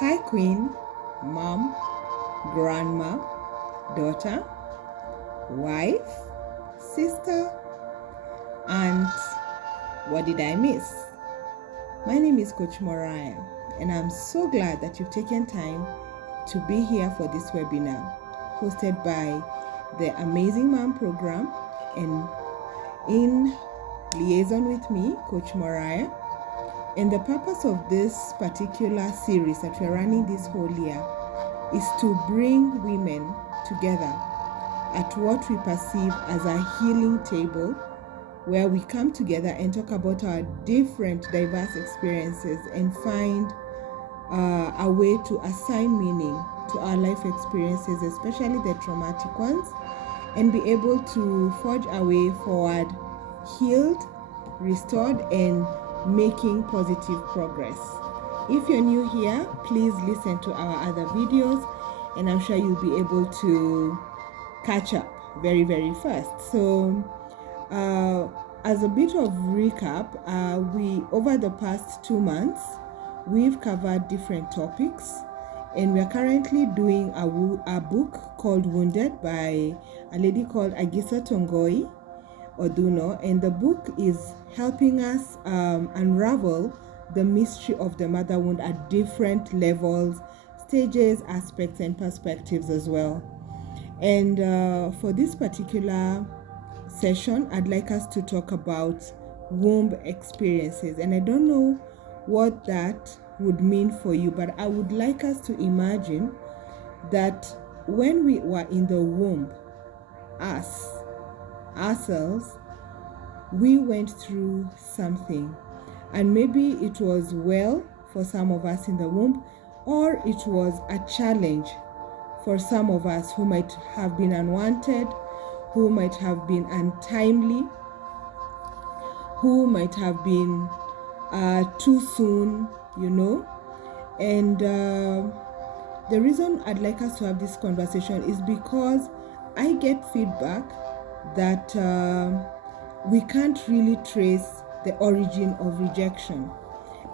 Hi, Queen, Mom, Grandma, daughter, wife, sister, aunt. What did I miss? My name is Coach Mariah, and I'm so glad that you've taken time to be here for this webinar hosted by the Amazing Mom program and in liaison with me, Coach Mariah. And the purpose of this particular series that we're running this whole year is to bring women together at what we perceive as a healing table, where we come together and talk about our different diverse experiences and find a way to assign meaning to our life experiences, especially the traumatic ones, and be able to forge our way forward, healed, restored, and making positive progress. If you're new here, please listen to our other videos, and I'm sure you'll be able to catch up very, very fast. So, as a bit of recap, we over the past 2 months, we've covered different topics, and we are currently doing a book called Wounded by a lady called Agisa Tongoi-Odhuno, and the book is helping us unravel the mystery of the mother wound at different levels, stages, aspects, and perspectives as well. And for this particular session, I'd like us to talk about womb experiences. And I don't know what that would mean for you, but I would like us to imagine that when we were in the womb, ourselves, we went through something. And maybe it was well for some of us in the womb, or it was a challenge for some of us who might have been unwanted, who might have been untimely, who might have been too soon, And the reason I'd like us to have this conversation is because I get feedback that we can't really trace the origin of rejection.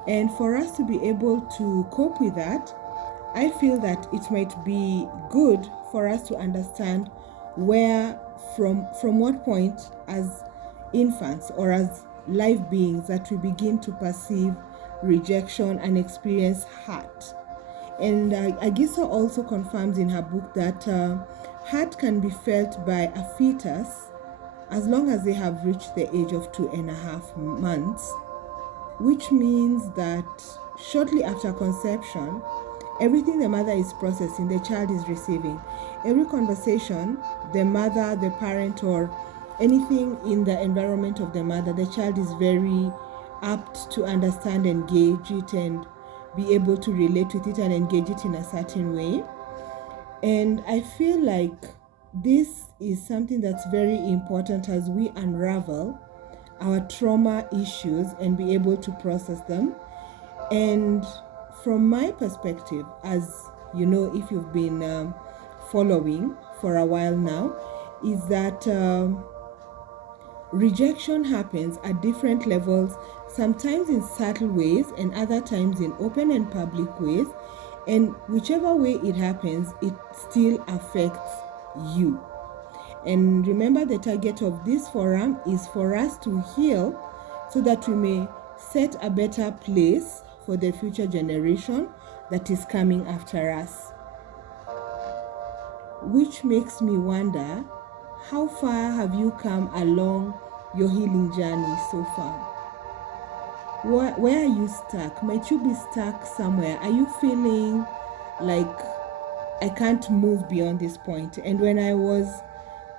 And for us to be able to cope with that, I feel that it might be good for us to understand where, from what point as infants or as live beings that we begin to perceive rejection and experience hurt. And Agisa also confirms in her book that hurt can be felt by a fetus as long as they have reached the age of 2.5 months, which means that shortly after conception, everything the mother is processing, the child is receiving. Every conversation, the mother, the parent, or anything in the environment of the mother, the child is very apt to understand and gauge it and be able to relate with it and engage it in a certain way. And I feel like this is something that's very important as we unravel our trauma issues and be able to process them. And from my perspective, as you know, if you've been following for a while now, is that rejection happens at different levels, sometimes in subtle ways and other times in open and public ways. And whichever way it happens, it still affects you. And remember, the target of this forum is for us to heal so that we may set a better place for the future generation that is coming after us. Which makes me wonder, how far have you come along your healing journey so far? Where are you stuck? Might you be stuck somewhere? Are you feeling like I can't move beyond this point? And when I was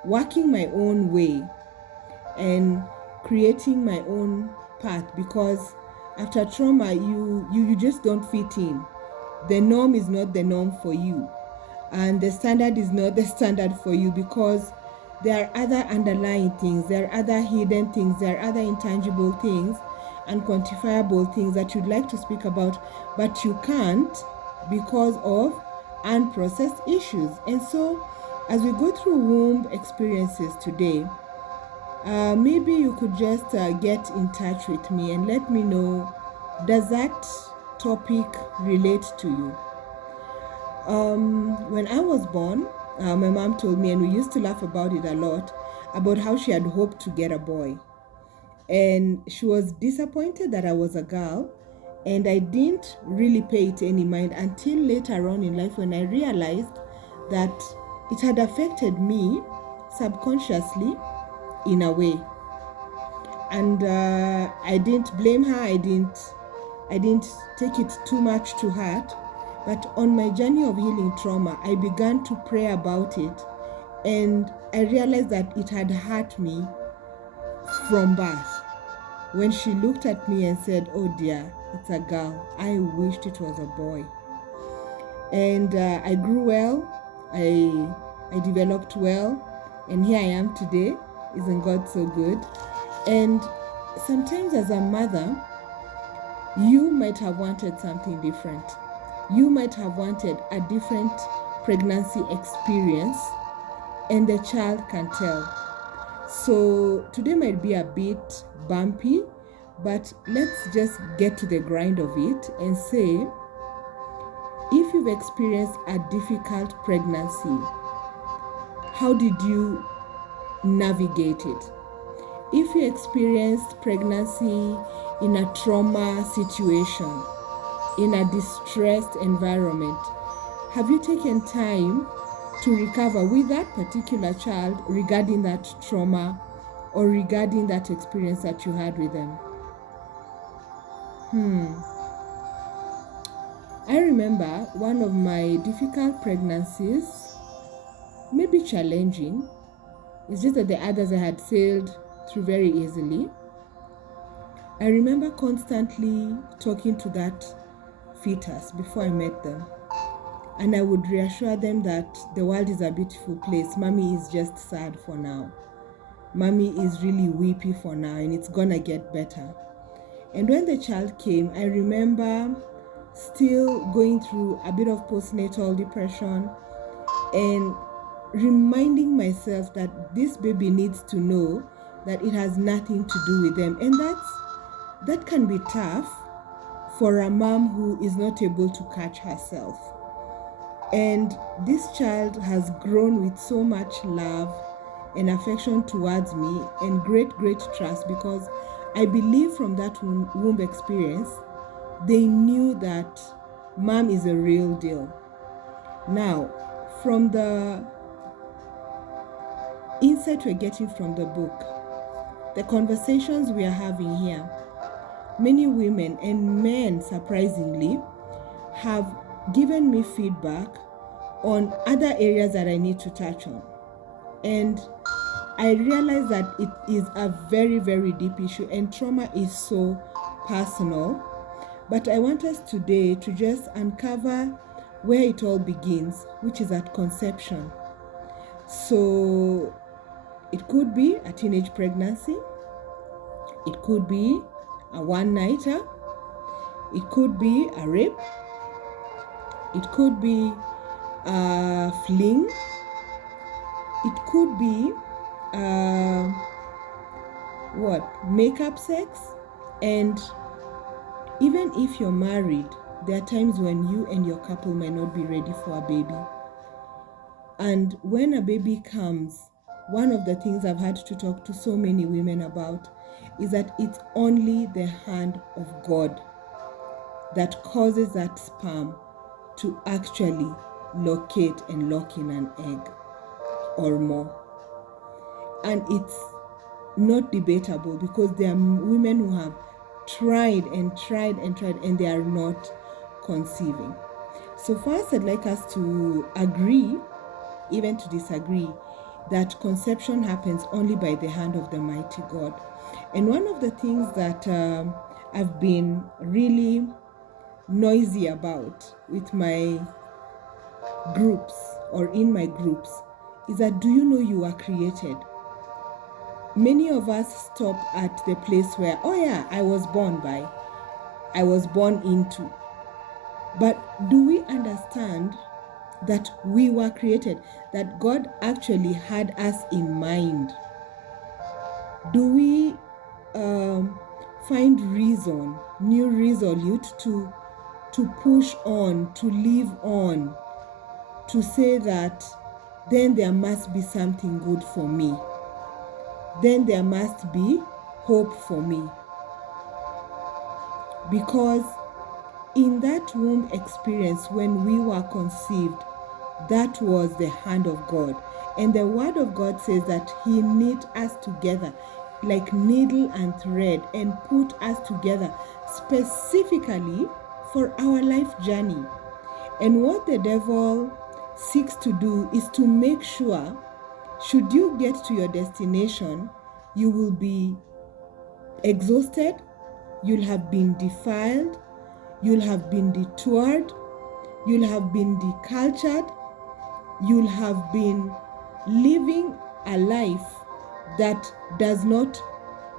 working my own way and creating my own path, because after trauma, you just don't fit in. The norm is not the norm for you, and the standard is not the standard for you, because there are other underlying things, there are other hidden things, there are other intangible things and quantifiable things that you'd like to speak about, but you can't because of unprocessed issues. And so as we go through womb experiences today, maybe you could just get in touch with me and let me know, does that topic relate to you? When I was born, my mom told me, and we used to laugh about it a lot, about how she had hoped to get a boy. And she was disappointed that I was a girl, and I didn't really pay it any mind until later on in life when I realized that it had affected me subconsciously in a way. And I didn't blame her. I didn't take it too much to heart. But on my journey of healing trauma, I began to pray about it, and I realized that it had hurt me from birth. When she looked at me and said, "Oh dear, it's a girl. I wished it was a boy." And I grew well. I developed well, and here I am today. Isn't God so good? And sometimes as a mother, you might have wanted something different. You might have wanted a different pregnancy experience, and the child can tell. So today might be a bit bumpy, but let's just get to the grind of it and say, if you've experienced a difficult pregnancy, how did you navigate it? If you experienced pregnancy in a trauma situation, in a distressed environment, have you taken time to recover with that particular child regarding that trauma or regarding that experience that you had with them? I remember one of my difficult pregnancies, maybe challenging. It's just that the others I had sailed through very easily. I remember constantly talking to that fetus before I met them. And I would reassure them that the world is a beautiful place. Mommy is just sad for now. Mommy is really weepy for now, and it's gonna get better. And when the child came, I remember still going through a bit of postnatal depression and reminding myself that this baby needs to know that it has nothing to do with them. And that can be tough for a mom who is not able to catch herself. And this child has grown with so much love and affection towards me and great trust, because I believe from that womb experience, they knew that mom is a real deal. Now, from the insight we're getting from the book, the conversations we are having here, many women and men, surprisingly, have given me feedback on other areas that I need to touch on. And I realize that it is a very deep issue, and trauma is so personal. But I want us today to just uncover where it all begins, which is at conception. So it could be a teenage pregnancy. It could be a one-nighter. It could be a rape. It could be a fling. It could be makeup sex. And even if you're married, there are times when you and your couple might not be ready for a baby. And when a baby comes, one of the things I've had to talk to so many women about is that it's only the hand of God that causes that sperm to actually locate and lock in an egg or more. And it's not debatable, because there are women who have tried and they are not conceiving. So first, I'd like us to agree, even to disagree, that conception happens only by the hand of the mighty God. And one of the things that I've been really noisy about with my groups or in my groups is that, do you know you are created? Many of us stop at the place where, oh yeah, I was born into. But do we understand that we were created, that God actually had us in mind? Do we find new resolute to push on, to live on, to say that then there must be something good for me. Then there must be hope for me. Because in that womb experience, when we were conceived, that was the hand of God. And the word of God says that he knit us together like needle and thread and put us together specifically for our life journey. And what the devil seeks to do is to make sure, should you get to your destination, you will be exhausted, you'll have been defiled, you'll have been detoured, you'll have been decultured, you'll have been living a life that does not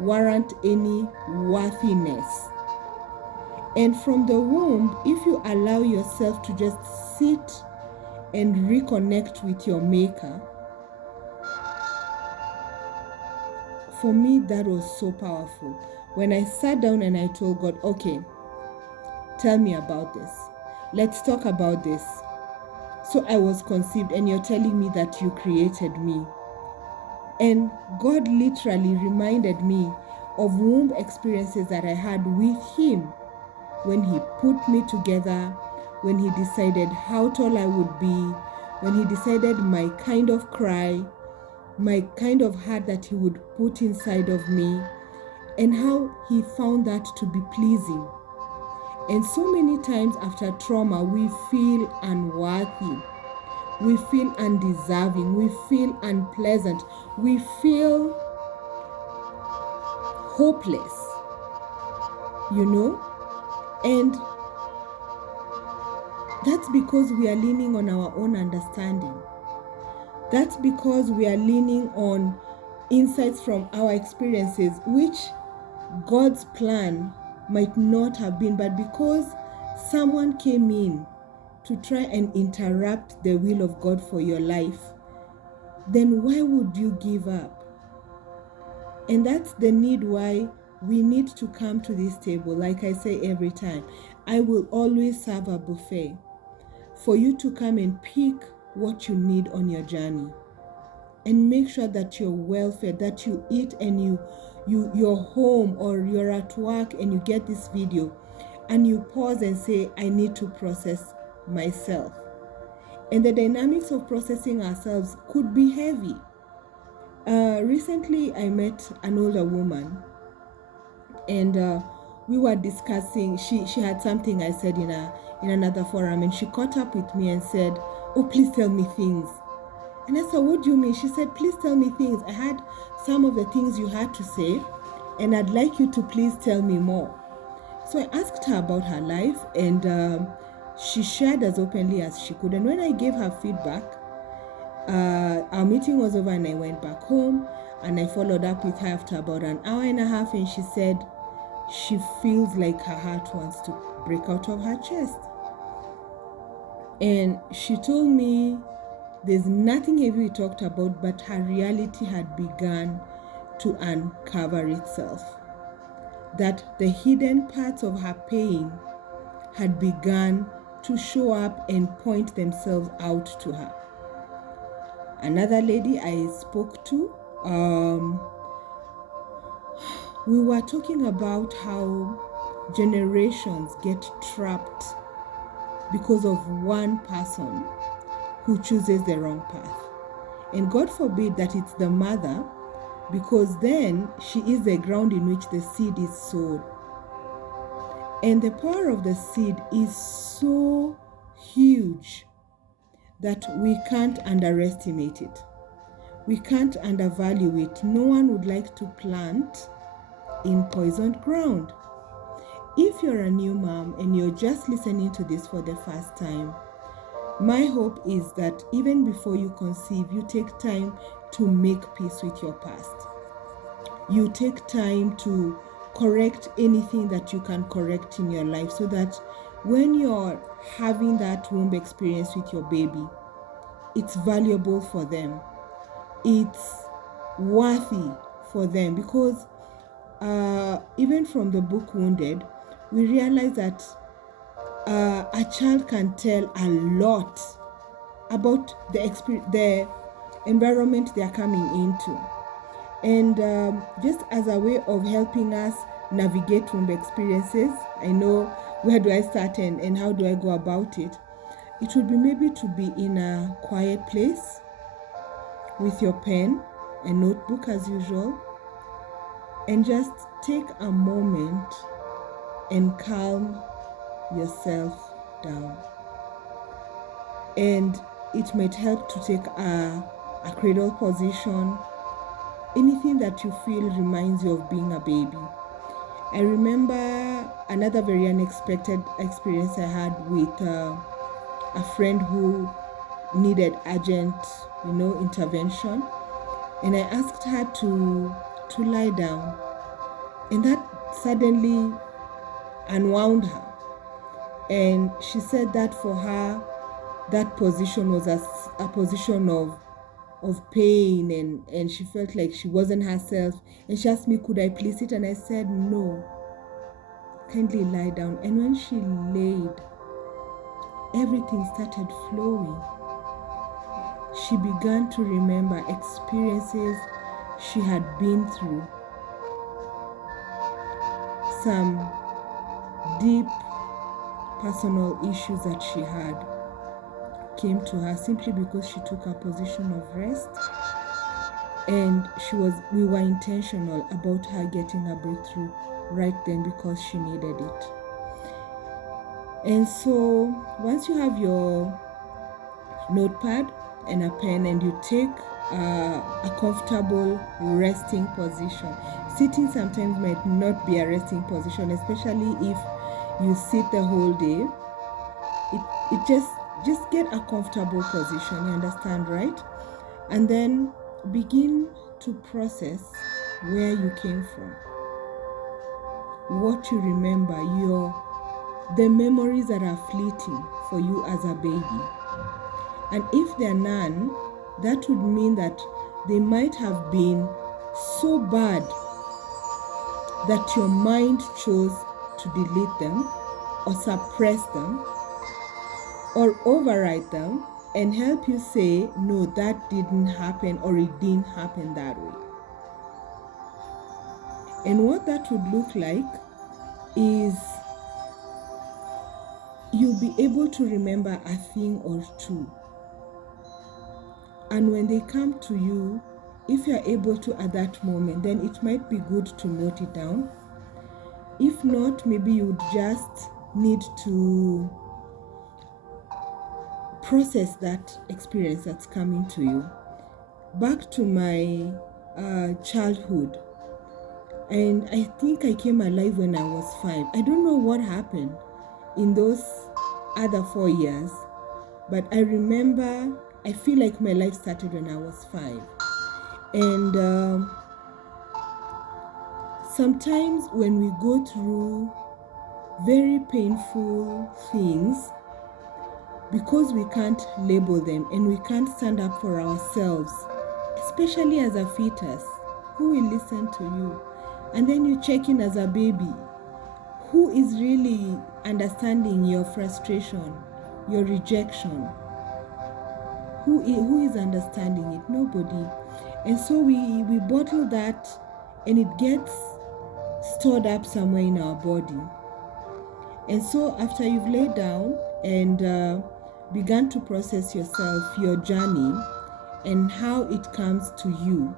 warrant any worthiness. And from the womb, if you allow yourself to just sit and reconnect with your Maker, for me, that was so powerful. When I sat down and I told God, okay, tell me about this. Let's talk about this. So I was conceived and you're telling me that you created me. And God literally reminded me of womb experiences that I had with him when he put me together, when he decided how tall I would be, when he decided my kind of cry, my kind of heart that he would put inside of me, and how he found that to be pleasing. And so many times after trauma, we feel unworthy. We feel undeserving. We feel unpleasant. We feel hopeless, And that's because we are leaning on our own understanding. That's because we are leaning on insights from our experiences, which God's plan might not have been, but because someone came in to try and interrupt the will of God for your life, then why would you give up? And that's the need why we need to come to this table. Like I say every time, I will always serve a buffet for you to come and pick what you need on your journey, and make sure that you're well fed, that you eat and you're home or you're at work and you get this video and you pause and say, I need to process myself. And the dynamics of processing ourselves could be heavy. Recently, I met an older woman, and we were discussing. She had something I said in another forum, and she caught up with me and said, "Oh, please tell me things." And I said, "What do you mean?" She said, "Please tell me things. I had some of the things you had to say, and I'd like you to please tell me more." So I asked her about her life, and she shared as openly as she could. And when I gave her feedback, our meeting was over and I went back home, and I followed up with her after about an hour and a half, and she said she feels like her heart wants to break out of her chest. And she told me there's nothing heavy we talked about, but her reality had begun to uncover itself. That the hidden parts of her pain had begun to show up and point themselves out to her. Another lady I spoke to, we were talking about how generations get trapped because of one person who chooses the wrong path. And God forbid that it's the mother, because then she is the ground in which the seed is sowed. And the power of the seed is so huge that we can't underestimate it. We can't undervalue it. No one would like to plant in poisoned ground. If you're a new mom and you're just listening to this for the first time, my hope is that even before you conceive, you take time to make peace with your past. You take time to correct anything that you can correct in your life, so that when you're having that womb experience with your baby, it's valuable for them. It's worthy for them, because even from the book Wounded, we realize that a child can tell a lot about the environment they are coming into. And just as a way of helping us navigate from the experiences, I know where do I start and how do I go about it. It would be maybe to be in a quiet place with your pen and notebook as usual, and just take a moment and calm yourself down. And it might help to take a cradle position, anything that you feel reminds you of being a baby. I remember another very unexpected experience I had with a friend who needed urgent, intervention, and I asked her to lie down, and that suddenly unwound her. And she said that for her, that position was a position of pain, and she felt like she wasn't herself. And she asked me, could I please sit? And I said, no, kindly lie down. And when she laid, everything started flowing. She began to remember experiences she had been through, some deep personal issues that she had came to her simply because she took a position of rest, and we were intentional about her getting a breakthrough right then because she needed it. And so once you have your notepad and a pen and you take a comfortable resting position. Sitting sometimes might not be a resting position, especially if you sit the whole day. It just get a comfortable position, you understand, right? And then begin to process where you came from, what you remember, the memories that are fleeting for you as a baby. And if there are none, that would mean that they might have been so bad that your mind chose to delete them or suppress them or overwrite them and help you say, no, that didn't happen, or it didn't happen that way. And what that would look like is you'll be able to remember a thing or two. And when they come to you, if you're able to at that moment, then it might be good to note it down. If not, maybe you would just need to process that experience that's coming to you. Back to my childhood, and I think I came alive when I was 5. I don't know what happened in those other 4 years, but I remember, I feel like my life started when I was 5. And sometimes when we go through very painful things, because we can't label them and we can't stand up for ourselves, especially as a fetus, who will listen to you? And then you check in as a baby, who is really understanding your frustration, your rejection? Who is understanding it? Nobody. And so we bottle that, and it gets stored up somewhere in our body. And so after you've laid down and began to process yourself, your journey, and how it comes to you,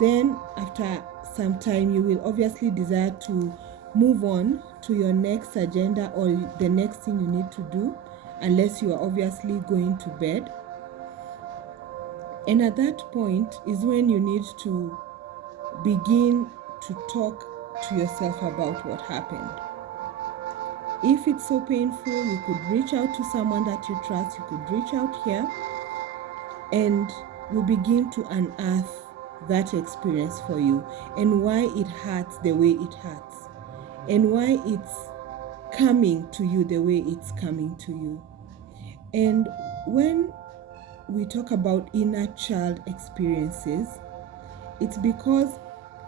then after some time you will obviously desire to move on to your next agenda or the next thing you need to do, unless you are obviously going to bed. And at that point is when you need to begin to talk to yourself about what happened. If it's so painful, you could reach out to someone that you trust. You could reach out here, and we begin to unearth that experience for you and why it hurts the way it hurts and why it's coming to you the way it's coming to you. And when we talk about inner child experiences, it's because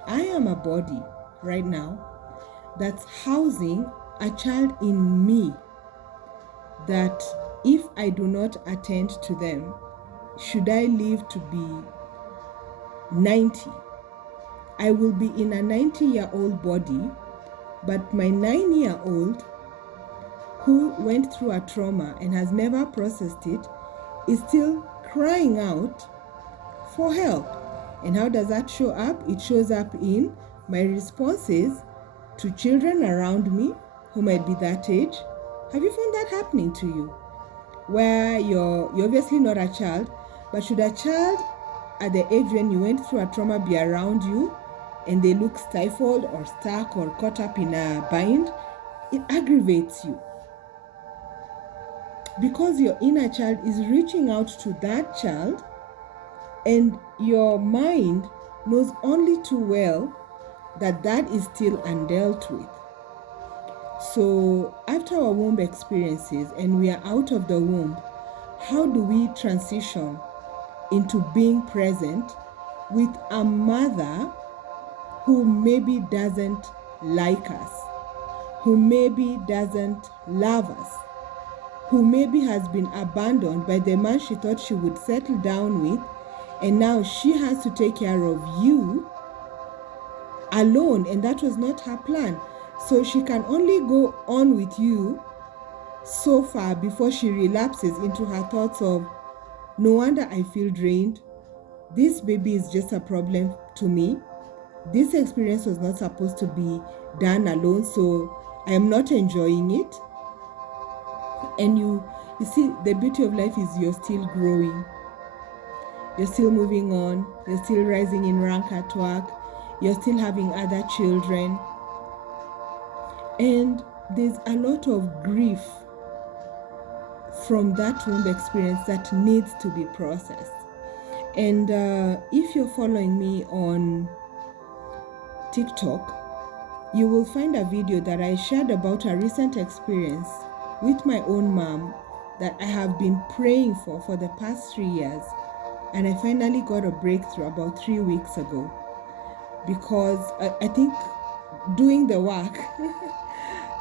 I am a body right now that's housing a child in me that if I do not attend to them, should I live to be 90? I will be in a 90-year-old body, but my 9-year-old who went through a trauma and has never processed it is still crying out for help. And how does that show up? It shows up in my responses to children around me who might be that age. Have you found that happening to you? Where you're obviously not a child, but should a child at the age when you went through a trauma be around you and they look stifled or stuck or caught up in a bind, it aggravates you. Because your inner child is reaching out to that child, and your mind knows only too well that that is still undealt with. So after our womb experiences and we are out of the womb, how do we transition into being present with a mother who maybe doesn't like us, who maybe doesn't love us, who maybe has been abandoned by the man she thought she would settle down with, and now she has to take care of you alone, and that was not her plan. So she can only go on with you so far before she relapses into her thoughts of, no wonder I feel drained. This baby is just a problem to me. This experience was not supposed to be done alone, so I am not enjoying it. And you see, the beauty of life is you're still growing. You're still moving on. You're still rising in rank at work. You're still having other children. And there's a lot of grief from that womb experience that needs to be processed. And if you're following me on TikTok, you will find a video that I shared about a recent experience with my own mom that I have been praying for the past 3 years. And I finally got a breakthrough about 3 weeks ago, because I think doing the work,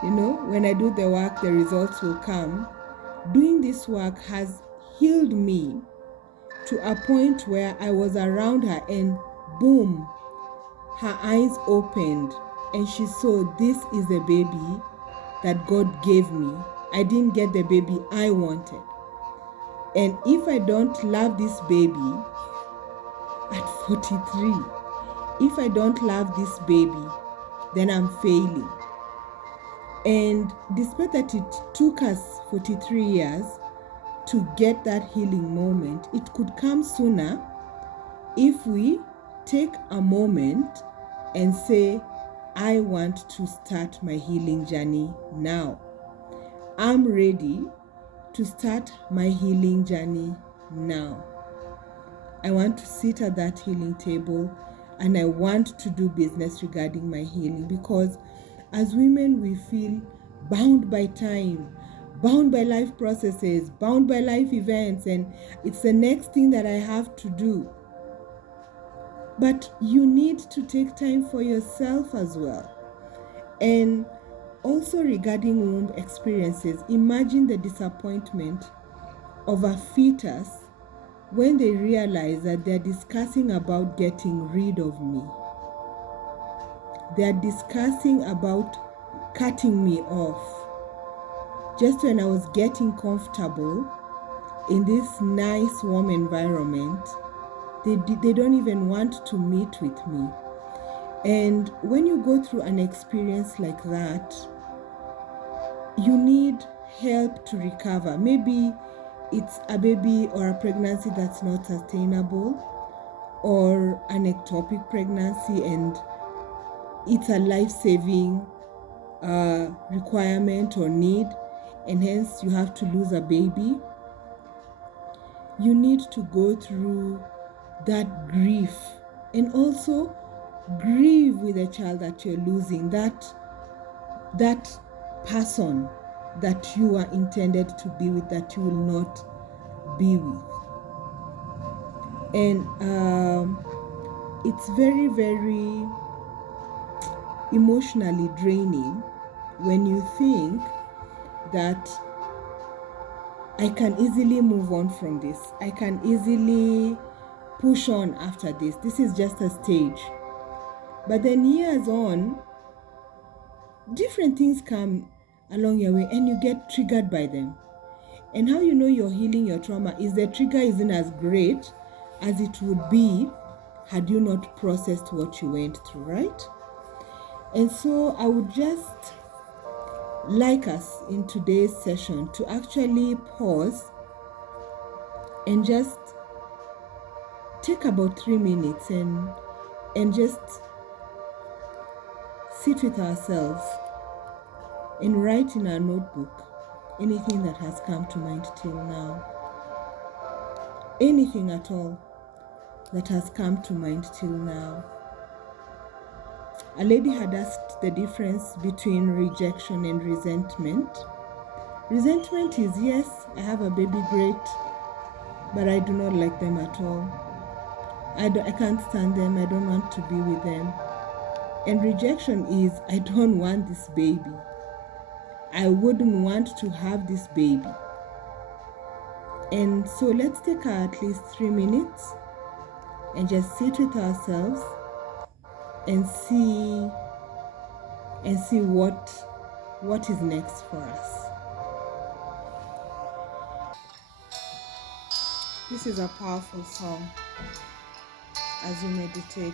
when I do the work, the results will come. Doing this work has healed me to a point where I was around her and boom, her eyes opened and she saw, this is the baby that God gave me. I didn't get the baby I wanted. And if I don't love this baby at 43, if I don't love this baby, then I'm failing. And despite that it took us 43 years to get that healing moment, it could come sooner if we take a moment and say, I want to start my healing journey now. I'm ready to start my healing journey now. I want to sit at that healing table and I want to do business regarding my healing, because as women, we feel bound by time, bound by life processes, bound by life events, and it's the next thing that I have to do. But you need to take time for yourself as well. And also regarding womb experiences, imagine the disappointment of a fetus when they realize that they're discussing about getting rid of me. They're discussing about cutting me off. Just when I was getting comfortable in this nice, warm environment, they don't even want to meet with me. And when you go through an experience like that, you need help to recover. Maybe it's a baby or a pregnancy that's not sustainable, or an ectopic pregnancy and it's a life-saving requirement or need, and hence you have to lose a baby. You need to go through that grief and also grieve with the child that you're losing, that person that you are intended to be with, that you will not be with. And it's very, very emotionally draining when you think that I can easily move on from this. I can easily push on after this. This is just a stage. But then years on, different things come along your way and you get triggered by them. And how you know you're healing your trauma is the trigger isn't as great as it would be had you not processed what you went through, right? And so I would just like us in today's session to actually pause and just take about 3 minutes and just sit with ourselves and write in our notebook anything that has come to mind till now. Anything at all that has come to mind till now. A lady had asked the difference between rejection and resentment. Resentment is, yes, I have a baby, great, but I do not like them at all. I can't stand them, I don't want to be with them. And rejection is, I don't want this baby. I wouldn't want to have this baby. And so let's take at least 3 minutes and just sit with ourselves and see what is next for us. This is a powerful song as you meditate.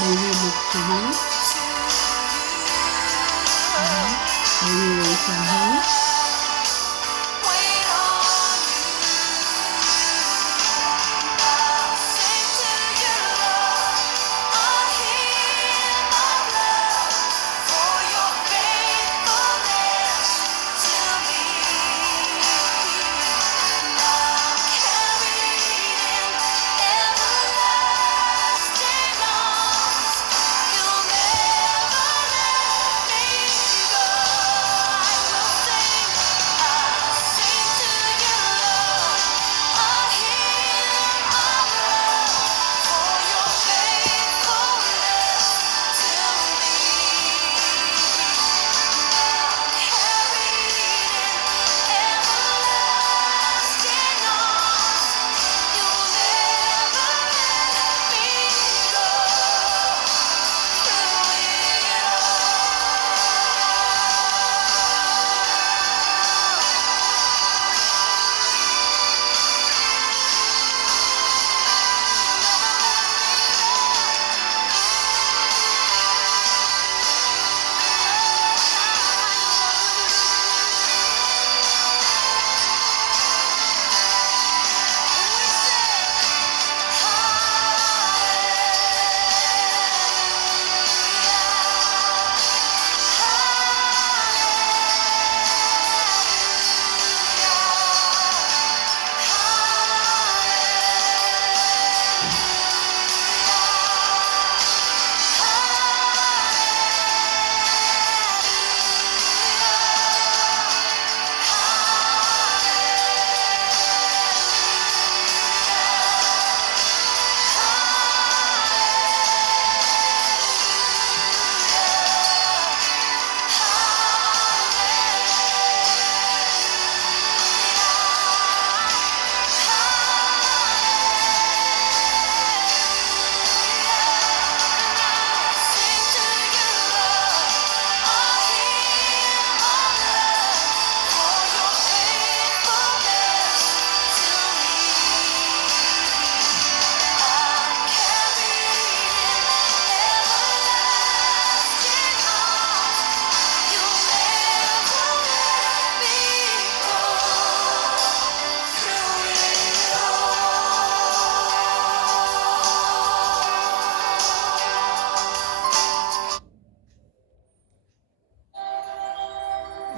May we look to you. May we wait on you.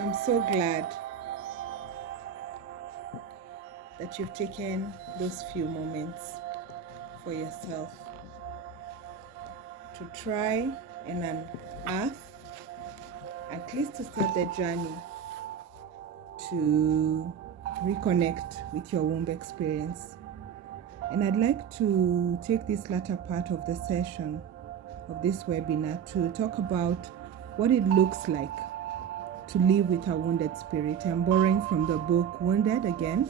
I'm so glad that you've taken those few moments for yourself to try and unearth, at least to start the journey to reconnect with your womb experience. And I'd like to take this latter part of the session of this webinar to talk about what it looks like to live with a wounded spirit. I'm borrowing from the book Wounded again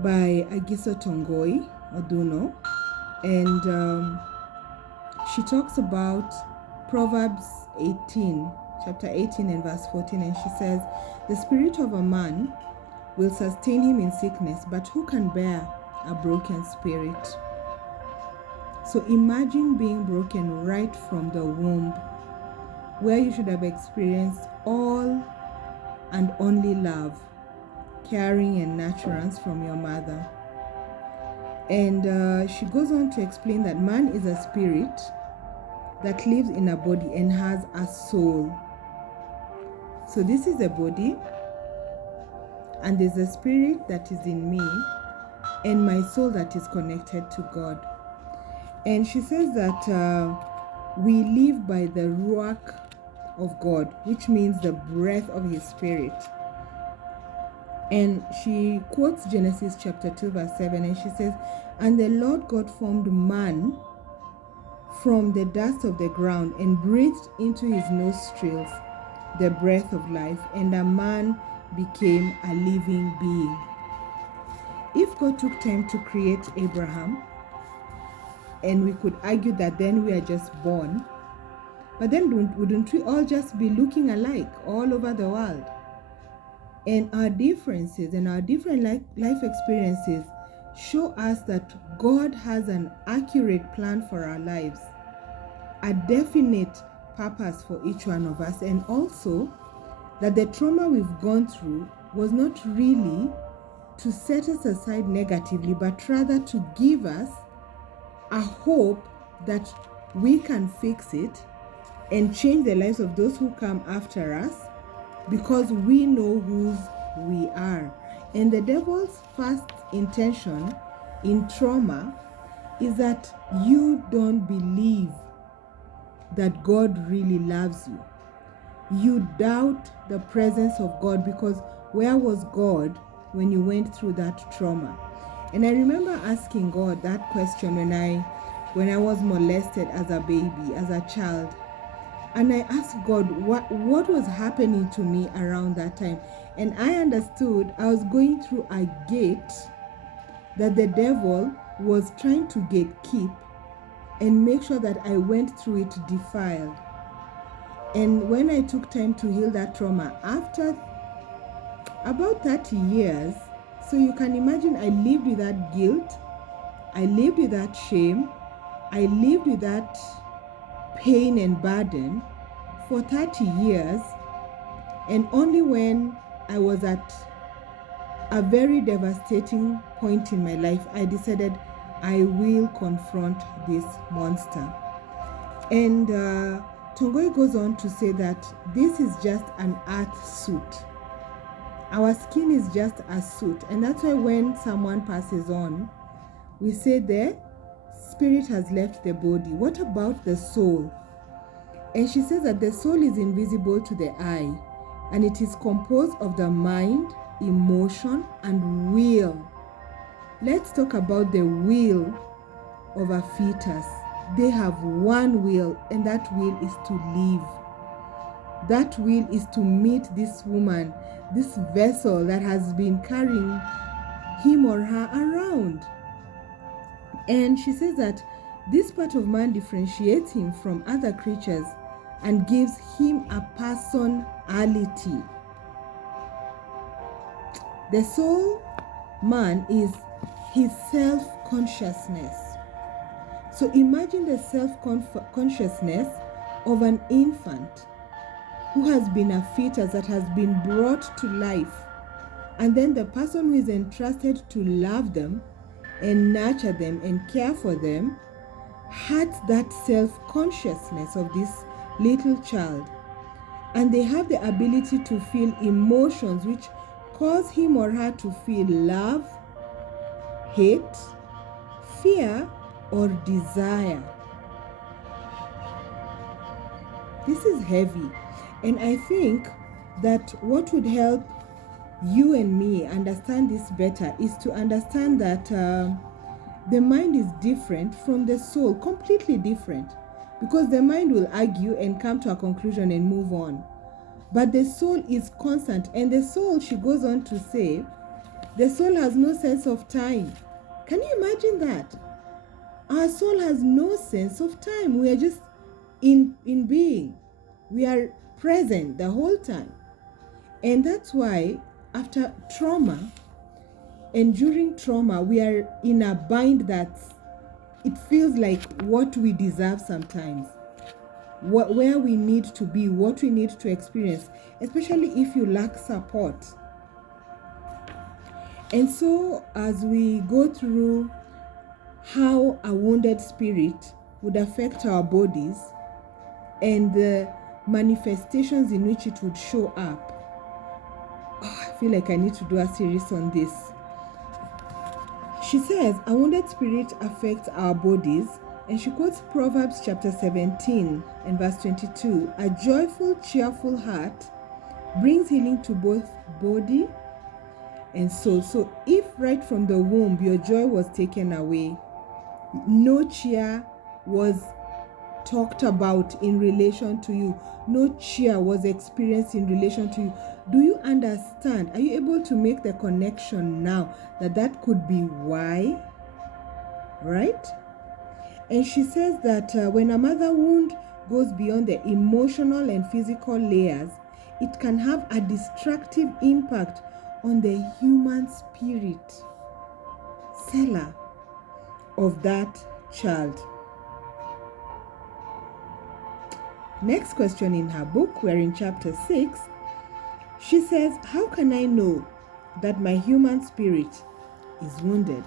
by Tongoi-Odhuno, and she talks about Proverbs 18, chapter 18 and verse 14, and she says, "The spirit of a man will sustain him in sickness, but who can bear a broken spirit?" So imagine being broken right from the womb, where you should have experienced all and only love, caring and nurturance from your mother. And she goes on to explain that man is a spirit that lives in a body and has a soul. So this is a body, and there's a spirit that is in me, and my soul that is connected to God. And she says that we live by the ruach of God, which means the breath of his spirit. And she quotes Genesis chapter 2 verse 7, and she says, "And the Lord God formed man from the dust of the ground and breathed into his nostrils the breath of life, and a man became a living being." If God took time to create Abraham, and we could argue that then we are just born, but then wouldn't we all just be looking alike all over the world? And our differences and our different life experiences show us that God has an accurate plan for our lives, a definite purpose for each one of us, and also that the trauma we've gone through was not really to set us aside negatively, but rather to give us a hope that we can fix it and change the lives of those who come after us, because we know whose we are. And the devil's first intention in trauma is that you don't believe that God really loves you. You doubt the presence of God, because where was God when you went through that trauma? And I remember asking God that question when I was molested as a baby, as a child. And I asked God what was happening to me around that time. And I understood I was going through a gate that the devil was trying to gatekeep and make sure that I went through it defiled. And when I took time to heal that trauma, after about 30 years, so you can imagine, I lived with that guilt, I lived with that shame, I lived with that pain and burden for 30 years. And only when I was at a very devastating point in my life, I decided I will confront this monster. And Tongoi goes on to say that this is just an earth suit. Our skin is just a suit. And that's why when someone passes on, we say the spirit has left the body. What about the soul? And she says that the soul is invisible to the eye, and it is composed of the mind, emotion, and will. Let's talk about the will of a fetus. They have one will, and that will is to live. That will is to meet this woman, this vessel that has been carrying him or her around. And she says that this part of man differentiates him from other creatures and gives him a personality. The soul man is his self-consciousness. So imagine the self-consciousness of an infant who has been a fetus that has been brought to life. And then the person who is entrusted to love them and nurture them and care for them has that self-consciousness of this little child. and they have the ability to feel emotions which cause him or her to feel love, hate, fear, or desire. This is heavy, and I think that what would help you and me understand this better is to understand that the mind is different from the soul, completely different, because the mind will argue and come to a conclusion and move on. But the soul is constant, and the soul, she goes on to say, the soul has no sense of time. Can you imagine that? Our soul has no sense of time. We are just in being. We are present the whole time. And that's why after trauma and during trauma, we are in a bind that it feels like what we deserve sometimes, where we need to be, what we need to experience, especially if you lack support. And so as we go through how a wounded spirit would affect our bodies and the manifestations in which it would show up, I feel like I need to do a series on this. She says a wounded spirit affects our bodies, and she quotes Proverbs chapter 17 and verse 22. A joyful, cheerful heart brings healing to both body and soul. So if right from the womb your joy was taken away, no cheer was talked about in relation to you, no cheer was experienced in relation to you, do you understand? Are you able to make the connection now that could be why? Right? And she says that when a mother wound goes beyond the emotional and physical layers, it can have a destructive impact on the human spirit, cellar of that child. Next question in her book, we're in chapter 6. She says, how can I know that my human spirit is wounded?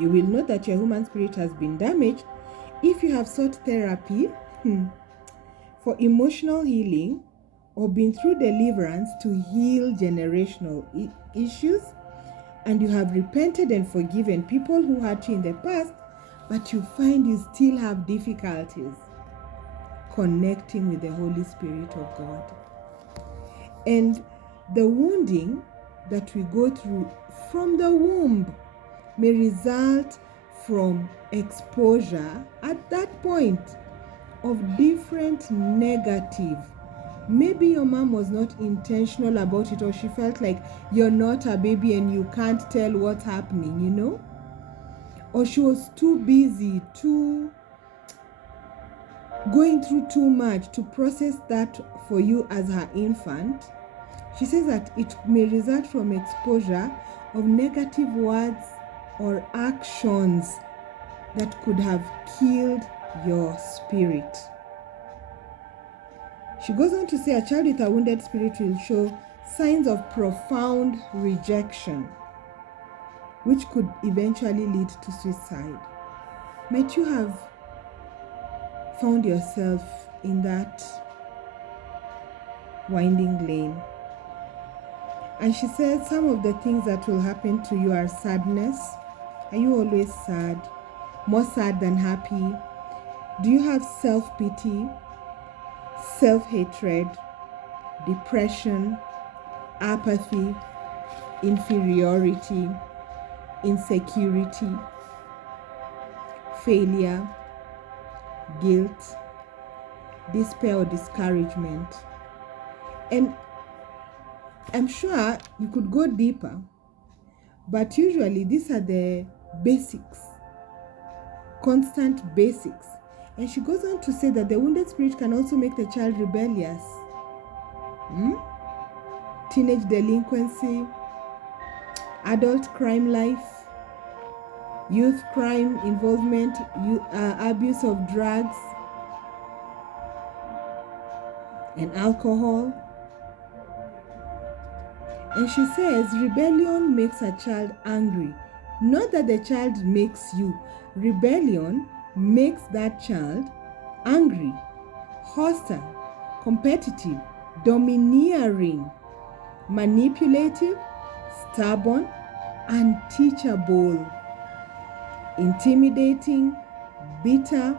You will know that your human spirit has been damaged if you have sought therapy for emotional healing or been through deliverance to heal generational issues, and you have repented and forgiven people who hurt you in the past, but you find you still have difficulties connecting with the Holy Spirit of God. And the wounding that we go through from the womb may result from exposure at that point of different negative. Maybe your mom was not intentional about it, or she felt like you're not a baby and you can't tell what's happening, you know? Or she was too busy, going through too much to process that for you as her infant. She says that it may result from exposure of negative words or actions that could have killed your spirit. She goes on to say a child with a wounded spirit will show signs of profound rejection, which could eventually lead to suicide. Might you have found yourself in that winding lane? And she says some of the things that will happen to you are sadness. Are you always sad? More sad than happy? Do you have self-pity, self-hatred, depression, apathy, inferiority, insecurity, failure, guilt, despair or discouragement? And I'm sure you could go deeper, but usually these are the basics, constant basics. And she goes on to say that the wounded spirit can also make the child rebellious. Teenage delinquency, adult crime life, youth crime involvement, abuse of drugs and alcohol. And she says rebellion makes a child angry. Not that the child makes you. Rebellion makes that child angry, hostile, competitive, domineering, manipulative, stubborn, unteachable, intimidating, bitter,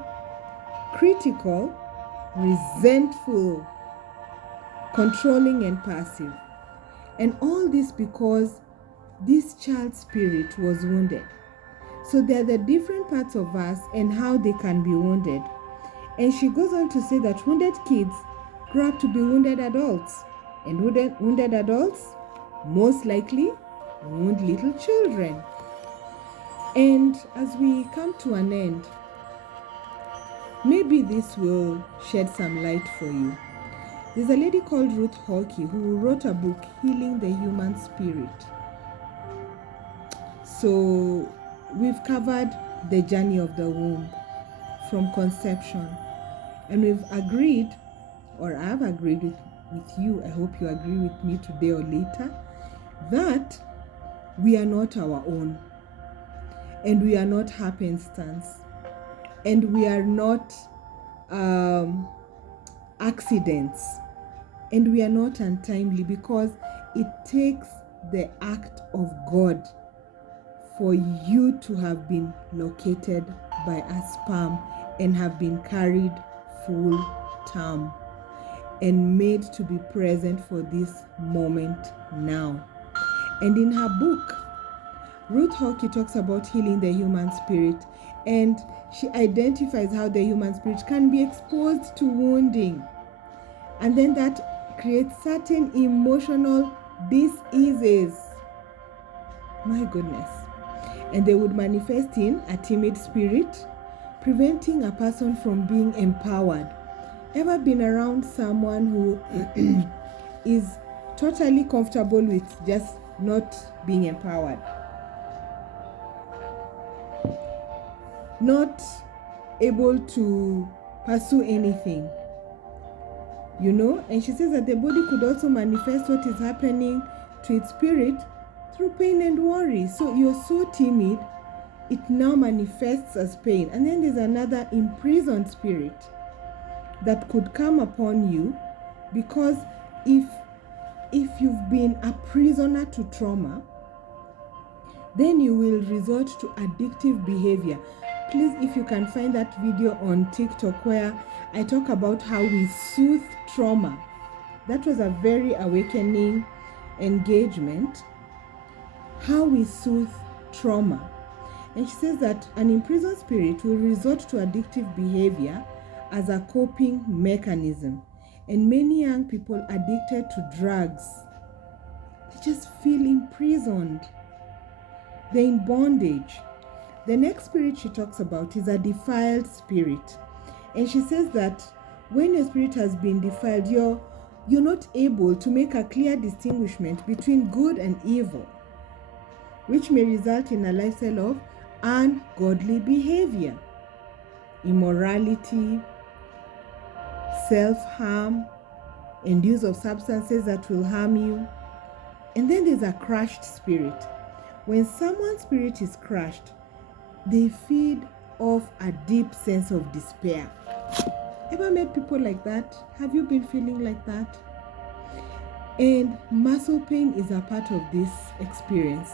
critical, resentful, controlling, and passive. And all this because this child's spirit was wounded. So there are the different parts of us and how they can be wounded. And she goes on to say that wounded kids grow up to be wounded adults. And wounded adults most likely wound little children. And as we come to an end, maybe this will shed some light for you. There's a lady called Ruth Hockey who wrote a book, Healing the Human Spirit. So we've covered the journey of the womb from conception. And we've agreed, or I've agreed with you, I hope you agree with me today or later, that we are not our own. And we are not happenstance. And we are not accidents. And we are not untimely, because it takes the act of God for you to have been located by a sperm and have been carried full term and made to be present for this moment now. And in her book, Ruth Hockey talks about healing the human spirit, and she identifies how the human spirit can be exposed to wounding, and then that creates certain emotional diseases. My goodness. And they would manifest in a timid spirit, preventing a person from being empowered. Ever been around someone who is totally comfortable with just not being empowered? Not able to pursue anything, you know? And she says that the body could also manifest what is happening to its spirit through pain and worry. So you're so timid, it now manifests as pain. And then there's another imprisoned spirit that could come upon you, because if you've been a prisoner to trauma, then you will resort to addictive behavior. Please, if you can find that video on TikTok where I talk about how we soothe trauma. That was a very awakening engagement. How we soothe trauma. And she says that an imprisoned spirit will resort to addictive behavior as a coping mechanism. And many young people addicted to drugs, they just feel imprisoned. They're in bondage. The next spirit she talks about is a defiled spirit. And she says that when your spirit has been defiled, you're not able to make a clear distinguishment between good and evil, which may result in a lifestyle of ungodly behavior, immorality, self-harm, and use of substances that will harm you. And then there's a crushed spirit. When someone's spirit is crushed, they feed off a deep sense of despair. Ever met people like that? Have you been feeling like that? And muscle pain is a part of this experience.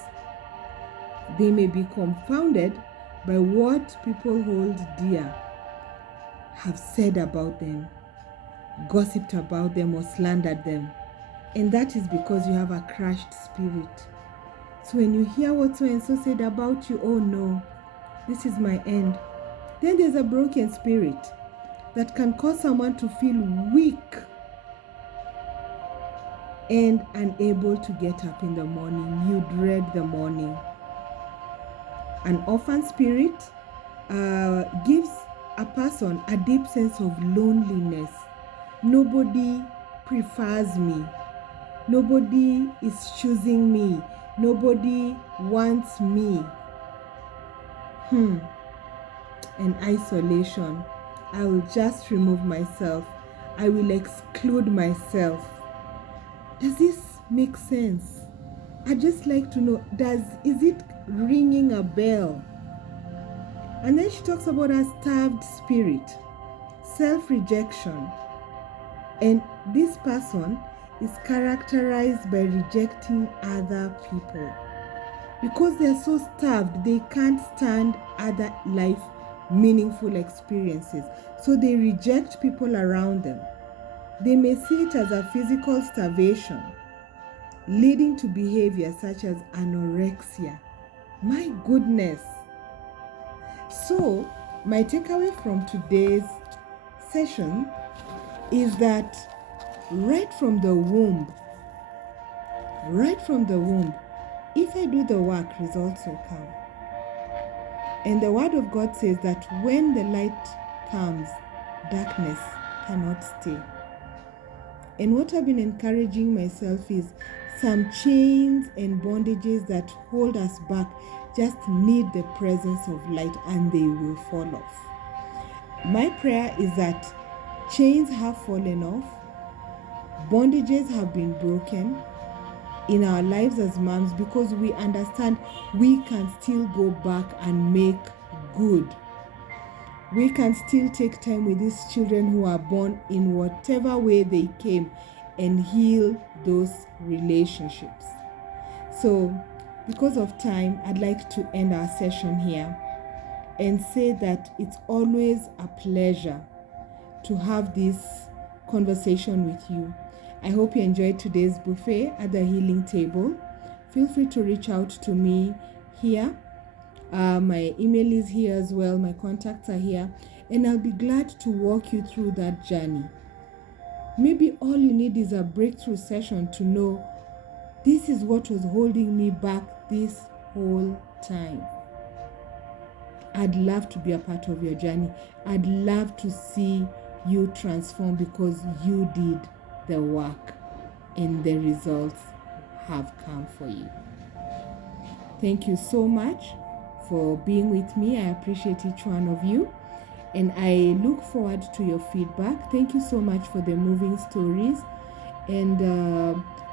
They may be confounded by what people hold dear have said about them, gossiped about them, or slandered them. And that is because you have a crushed spirit. So when you hear what so and so said about you, oh no, this is my end. Then there's a broken spirit that can cause someone to feel weak and unable to get up in the morning. You dread the morning. An orphan spirit gives a person a deep sense of loneliness. Nobody prefers me. Nobody is choosing me. Nobody wants me. And isolation. I will just remove myself. I will exclude myself. Does this make sense? I'd just like to know, is it ringing a bell? And then she talks about a starved spirit, self-rejection, And this person is characterized by rejecting other people. Because they're so starved, they can't stand other life meaningful experiences. So they reject people around them. They may see it as a physical starvation, leading to behavior such as anorexia. My goodness. So, my takeaway from today's session is that right from the womb, if I do the work, results will come. And the Word of God says that when the light comes, darkness cannot stay. And what I've been encouraging myself is some chains and bondages that hold us back just need the presence of light and they will fall off. My prayer is that chains have fallen off, bondages have been broken in our lives as moms, because we understand we can still go back and make good. We can still take time with these children who are born in whatever way they came and heal those relationships. So, because of time, I'd like to end our session here and say that it's always a pleasure to have this conversation with you. I hope you enjoyed today's buffet at the healing table. Feel free to reach out to me here. My email is here as well. My contacts are here. And I'll be glad to walk you through that journey. Maybe all you need is a breakthrough session to know this is what was holding me back this whole time. I'd love to be a part of your journey. I'd love to see you transform because you did the work and the results have come for you. Thank you so much for being with me. I appreciate each one of you and I look forward to your feedback. Thank you so much for the moving stories, and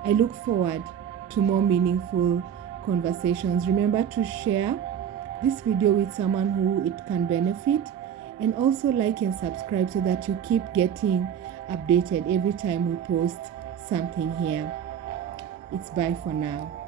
I look forward to more meaningful conversations. Remember to share this video with someone who it can benefit, and also like and subscribe so that you keep getting updated every time we post something here. It's bye for now.